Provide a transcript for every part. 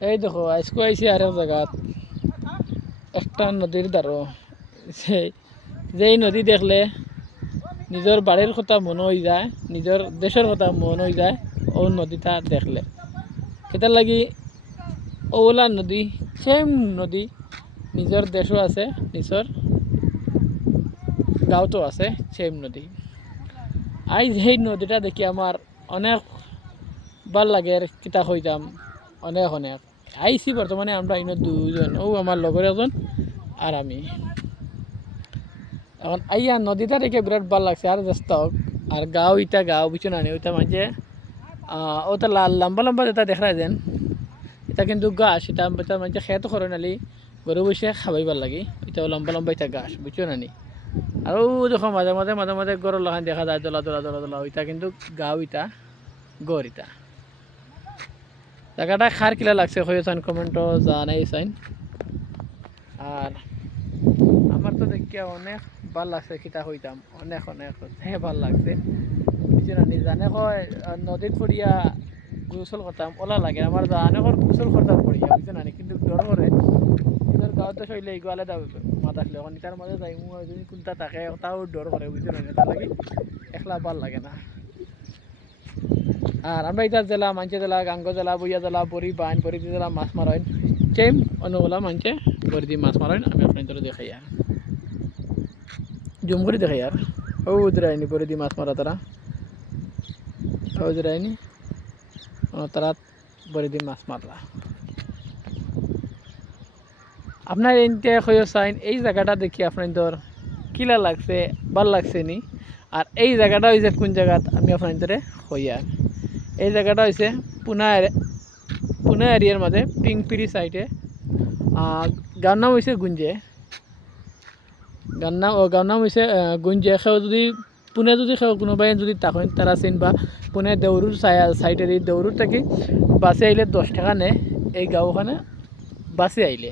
এই দেখো, আজকে আইসি আরেক জায়গাত। একটা নদীর দ্বারো। সেই যেই নদী দেখলে নিজের বাড়ির কথা মনে হয়ে যায় নিজের দেশের কথা মনে হয়ে যায় ও নদীটা দেখলে। সেটার লাগি ওলা নদী সেম নদী নিজের দেশও আছে নিজের গাঁওতো আছে সেম নদী। আই সেই নদীটা দেখি আমার অনেক ভালো লাগে কিতা হইতাম অনেক অনেক। আইসি বর্তমানে আমরা ইনো দুজন। ও আমার লগর একজন আর আমি। এখন আইয়া নদীটা দেখে বিরাট ভালো লাগছে। আর ব্যস্ত আর গাঁও ইটা, গাঁও বুঝছ না ওইটা মাঝে ওটা লাল, লম্বা লম্বা যেটা দেখা যেন এটা কিন্তু গাছ, এটা এটা মাঝে খেত করে নালি গরু বসে খাবাইবার লাগে। এটা লম্বা লম্বা এটা গাছ, বুঝছ না নি? আর ও যখন মাঝে মাঝে মাঝে মাঝে গরুর লাগান দেখা যায়। দলা দলা দলা দলা। ওইটা কিন্তু গাঁও ইটা, গড় ইটা। জায়গাটা খার কিলা লাগছে হয়েছেন কমেন্টও জানাই চাইন। আর আমার তো দেখি অনেক ভালো লাগছে কিতা হইতাম, অনেক অনেক হ্যাঁ ভালো লাগছে। বুঝছি জানে কয় নদীত পড়িয়া গোসল করতাম, ওলা লাগে আমার জানে কর গোসল করতাম পড়িয়া বুঝছে না? কিন্তু ডর করে নিজের গাঁৱত শৈলে ইগুৱালে মাত আসলে এখন তার মাঝে যাই, মোৰ যদি কোনটা থাকে, তাও ডর করে বুঝছে না? লাগি একলা ভালো লাগে না। আর আমরা এটা জেলা মানছে জেলা, গাঙ্গ জেলা, বইয়া জেলা বরি বাইন বরি জেলা, মাছ মারেন চেম মানছে বরি দিয়ে মাছ মারেন আমি আপনাদের দেখাই আর। জুম করে দেখাই আর। ও উদরায়নি বরি দিয়ে মাছ মারা তারা। ও উদরায়নি তারা দিয়ে মাছ মারলা। আপনার এনতে হয়ে চাইন এই জায়গাটা দেখি আপনাদের কিলা লাগছে, ভালো লাগছে নি? আর এই জায়গাটা হয়েছে কোন জায়গাত, আমি আপনাদের হইয়া এই জায়গাটা হয়েছে পুনা পুনা এরিয়ার মাঝে পিংপিরি সাইডে গাঁর নাম হয়েছে গুঞ্জে। গাঁর নাম গাঁর নাম হয়েছে গুঞ্জে। সেও যদি পুনে যদি সেও কোনোবাই যদি তাকেন তারা চিন বা পুনে দেউরুর সাইডে দি দেউরুর থাকি বাসে আইলে দশ টাকা নেয় এই গাঁওখানে বাসে আইলে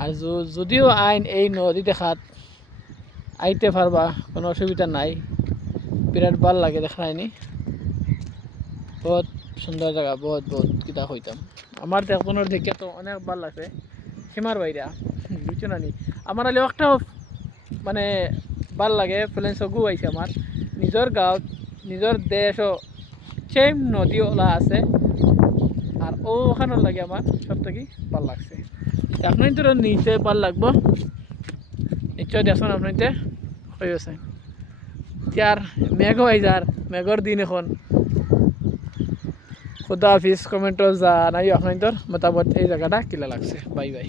আর যদিও আইন এই নদী দেখাত আইতে পারবা কোনো অসুবিধা নাই। বিরাট ভালো লাগে দেখায়নি বহুত সুন্দর জায়গা বহুত বহুত কিতা হইতাম আমার একজনের দেখে তো অনেক ভালো লাগছে। সীমার বাইরা বুঝছ না নি? আমার আলে একটা মানে ভালো লাগে ফিলেন্স গু আইছে আমার নিজের গাঁৱত নিজের দেশও সেম নদী ওলা আছে। আর ওখানের লাগে আমার সব থেকে ভালো লাগছে। আপনার তো নিচে ভালো লাগবো। নিশ্চয় দেখুন আপনার হয়েছে আর মেঘও আইজার মেঘর দিন এখন। খুদা হাফিজ কমেন্টও জানাই আপনাদের মতামত এই জায়গাটা কিলা লাগছে। Bye bye.